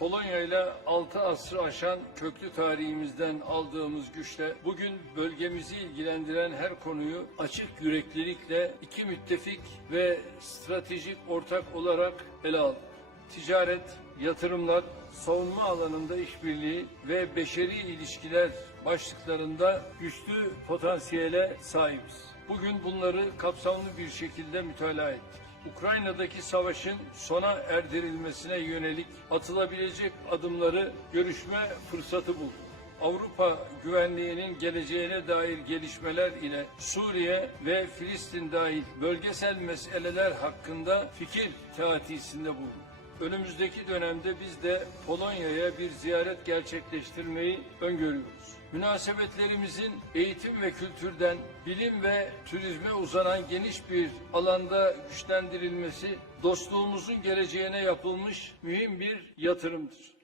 Polonya ile 6 asrı aşan köklü tarihimizden aldığımız güçle bugün bölgemizi ilgilendiren her konuyu açık yüreklilikle iki müttefik ve stratejik ortak olarak ele aldık. Ticaret, yatırımlar, savunma alanında işbirliği ve beşeri ilişkiler başlıklarında güçlü potansiyele sahibiz. Bugün bunları kapsamlı bir şekilde mütalaa ettik. Ukrayna'daki savaşın sona erdirilmesine yönelik atılabilecek adımları görüşme fırsatı bulduk. Avrupa güvenliğinin geleceğine dair gelişmeler ile Suriye ve Filistin dahil bölgesel meseleler hakkında fikir teatisinde bulunduk. Önümüzdeki dönemde biz de Polonya'ya bir ziyaret gerçekleştirmeyi öngörüyoruz. Münasebetlerimizin eğitim ve kültürden bilim ve turizme uzanan geniş bir alanda güçlendirilmesi dostluğumuzun geleceğine yapılmış mühim bir yatırımdır.